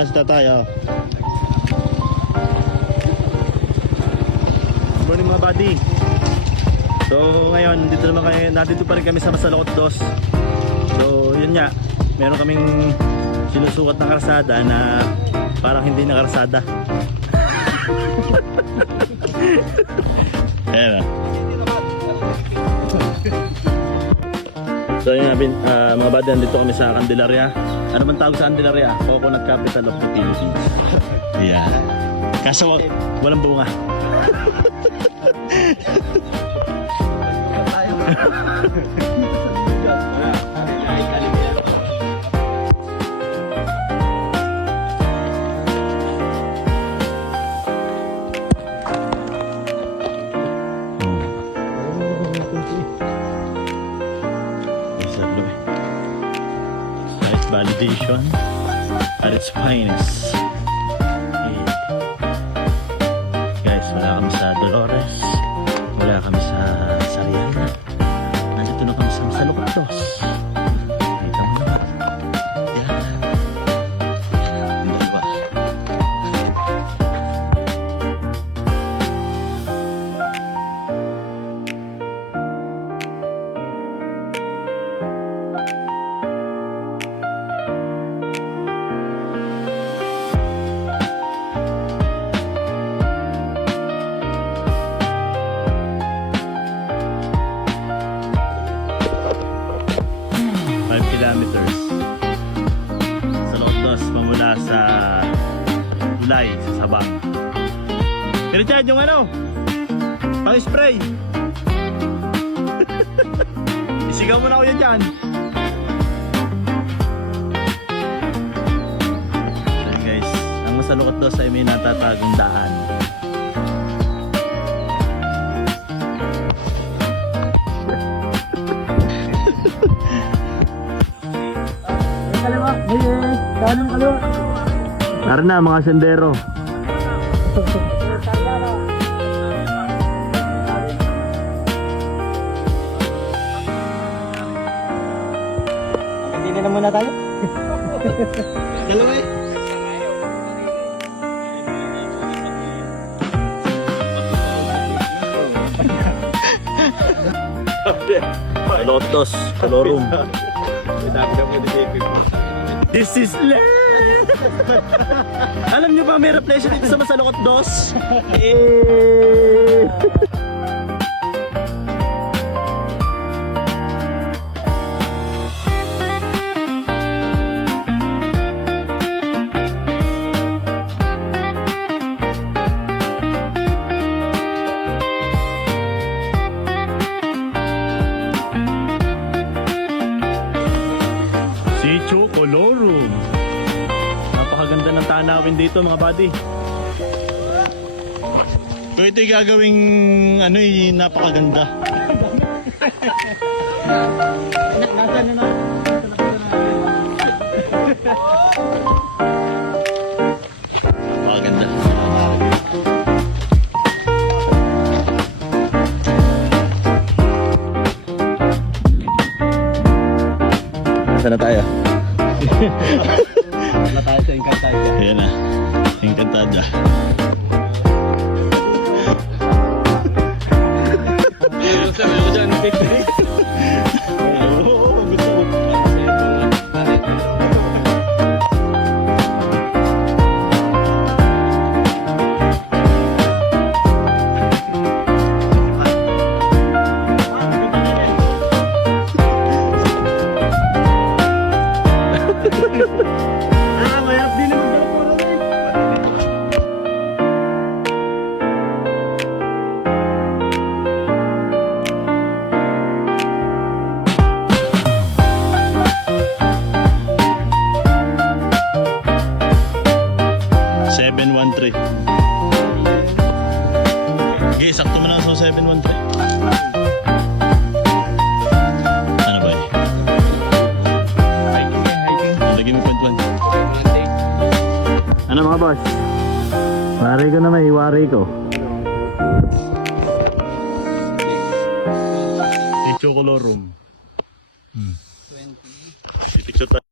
Basta tayo. Good morning mga buddy. So ngayon, nandito pa rin kami sa Masalokot 2. So yun nga, meron kaming sinusukat na karsada na parang hindi na karsada. Ayan. So yun namin, mga buddy, nandito kami sa Candelaria. Ano man tawag sa Candelaria? Coconut Capital of the Philippines. Ayan. Kaso walang bunga. Validation at its finest. Okay. Guys, wala kami sa Dolores, wala kami sa Sariana, nandito na kami sa Masalokot 2. Kita mo naman. Yan. Hindi ba? Kilometers sa Lotos pamula sa Ulay sa Sabang. Richard, yung ano pang spray. Isigaw mo na ako yan dyan. Ayan guys, ang Masalokot 2 ay may natatagong daan. Kaliwa, kanan kaliwa. Tara na mga sendero. Hindi na muna tayo. Dalawa eh. Lotos, Colorum. This is land! Alam nyo ba may reflection dito sa Masalokot 2? Eh! Sitio Colorum. Napakaganda ng tanawin dito mga buddy. So ito yung gagawing ano napakaganda. Nasaan na na? Napakaganda. Saan na tayo? Wala tayo sa Encantada. Ayan na, Encantada. Sabi ko dyan, picnic. Oo, gusto ko. Mayroon din naman dala po rin. 713. Okay, sakto mo na sa 713. Ano ba eh? Lagyan mo 0.1. Ano mga boss? Wari ko na may wari ko. Sitio Colorum. 20. Picture tayo.